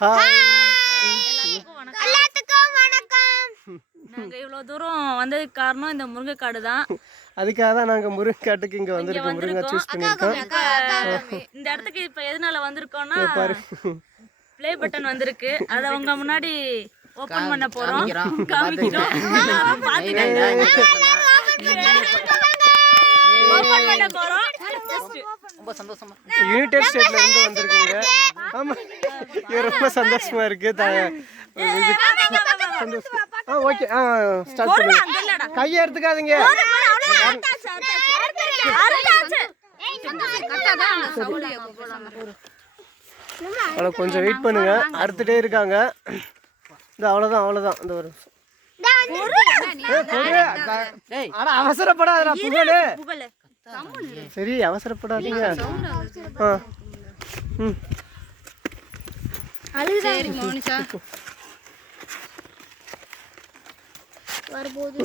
Hi எல்லாத்துக்கும் வணக்கம். நாங்க இவ்வளவு தூரம் வந்ததுக்கு காரணம் இந்த முருங்கைக்காடு தான். அதுக்காக தான் நாங்கள் முருங்காட்டுக்கு இங்கே வந்திருக்கோம். முருங்கை சூஸ் பண்ணியிருக்கோம். இந்த இடத்துக்கு இப்ப எதனால வந்திருக்கோம்னா ப்ளே பட்டன் வந்திருக்கு. அத உங்க முன்னாடி ஓபன் பண்ண போறோம். காமிக்கிறோம். பாத்துக்கங்க ஓபன் பண்ண போறோம் ரொம்ப சந்தோஷமா யுனைடெட் ஸ்டேட்ல இருந்து வந்திருக்குங்க. ஆமா. இது ரொம்ப சந்தோஷமா இருக்கு. சந்தோஷம். ஆ ஓகே. ஆ ஸ்டார்ட் பண்ணுங்க. கையை எடுத்துக்காதீங்க. அவ்வளோ கொஞ்சம் வெயிட் பண்ணுங்க. அறுத்துட்டே இருக்காங்க. இந்த அவ்வளோதான் அவ்வளோதான் இந்த ஒரு அவசரப்படாதடா புகழ். சரி அவசரப்படாதீங்க. ஆ ம். சரி மோனிஷா வரும்போது.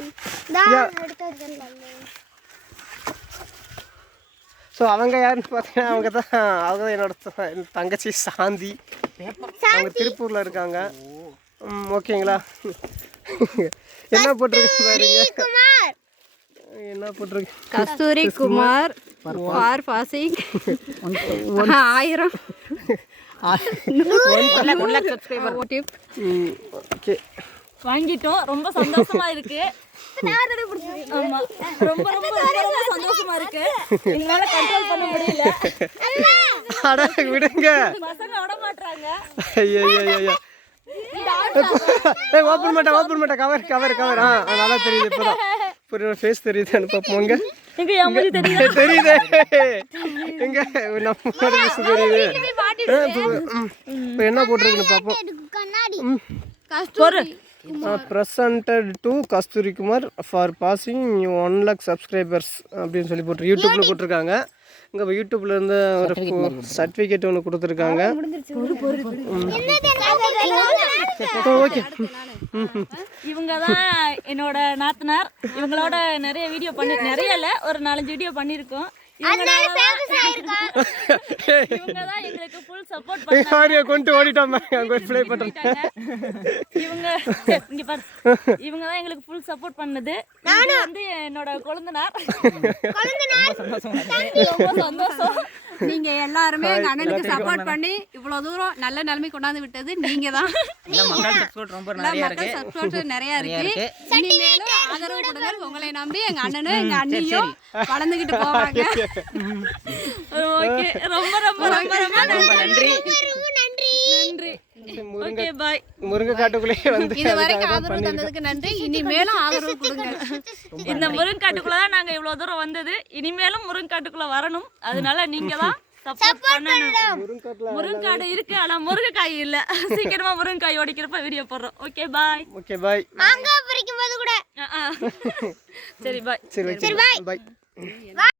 ஸோ அவங்க யாருன்னு பார்த்தீங்கன்னா அவங்க தான் அவங்க தான் என்னோட தங்கச்சி சாந்தி. அவங்க திருப்பூரில் இருக்காங்க. ம் ஓகேங்களா? என்ன போட்டிருக்கு பாருங்க. என்ன போட்டிருக்கு கஸ்தூரி குமார் ஃபார் பாசிங். ஆயிரம். ஓகே. வாங்கிட்டோம். ரொம்ப சந்தோஷமா இருக்கு. ஆமா. ரொம்ப ரொம்ப ரொம்ப ரொம்ப சந்தோஷமா இருக்கு. எங்களால கண்ட்ரோல் பண்ண முடியல. அட விடுங்க. பசங்க விட மாட்டாங்க ஐயோ ஐயோ ஐயோ ஏய் ஓப்பன் மாட்டேன் ஓப்பன் மாட்டேன் கவர் கவர் கவர் ஆ ஆ, நல்லா தெரியுது இப்போதான். புரியுற ஃபேஸ் தெரியுது அனுப்போங்க எங்க என் மூஞ்சி தெரியுதா? எங்க நம்ம தெரியுது. இப்போ, என்ன போட்டிருக்குன்னு பார்ப்போம் presented to Kasthuri Kumar for passing one lakh subscribers அப்படின்னு சொல்லி போட்டு யூடியூப்ல போட்டிருக்காங்க. இங்கே யூடியூப்ல இருந்து ஒரு சர்டிஃபிகேட் ஒன்று கொடுத்துருக்காங்க. ஓகே இவங்க தான் என்னோட நாத்தனார். இவங்களோட நிறைய வீடியோ பண்ணி நிறைய இல்ல ஒரு நாலஞ்சு வீடியோ பண்ணியிருக்கோம். இவங்கனால இவங்க தான் எங்களுக்கு ஃபுல் சப்போர்ட் பண்ணி யாரையோ கொண்டு ஓடிட்டோம். அங்கே ப்ளே பண்ணுறேன் இவங்க இங்க பாரு. இவங்க தான் எங்களுக்கு ஃபுல் சப்போர்ட் பண்ணது. இது வந்து என்னோட கொழுந்தனார். ரொம்ப சந்தோஷம். நீங்க எல்லாருமே எங்க அண்ணனுக்கு சப்போர்ட் பண்ணி இவ்வளவு தூரம் நல்ல நிலைமை கொண்டாந்து விட்டது நீங்க தான். ரொம்ப நிறைய இருக்கு. நிறைய இருக்கு. இனிமேலும் ஆதரவு கொடுங்க உங்களை நம்பி எங்க அண்ணனும் எங்க அண்ணியும் வளர்ந்துகிட்டு போவாங்க. ஓகே. ரொம்ப ரொம்ப ரொம்ப ரொம்ப நன்றி. ஓகே பாய் முருங்கை காட்டுக்குள்ளேயே வந்து இது வரைக்கும் ஆதரவு தந்ததுக்கு நன்றி. இனிமேலும் ஆதரவு கொடுங்க. இந்த முருங்காட்டுக்குள்ள தான் நாங்க இவ்வளவு தூரம் வந்தது. இனிமேலும் முருங்காட்டுக்குள்ள வரணும். அதனால நீங்க தான் சப்போர்ட் பண்ணணும். முருங்காடு இருக்கு ஆனா முருங்கைக்காய் இல்ல. சீக்கிரமா முருங்கைக்காய் உடைக்கிறப்ப வீடியோ போடுறோம். ஓகே பாய் ஓகே பாய் மாங்காய் பறிக்கும் போது கூட சரி பாய் சரி ஓகே பாய்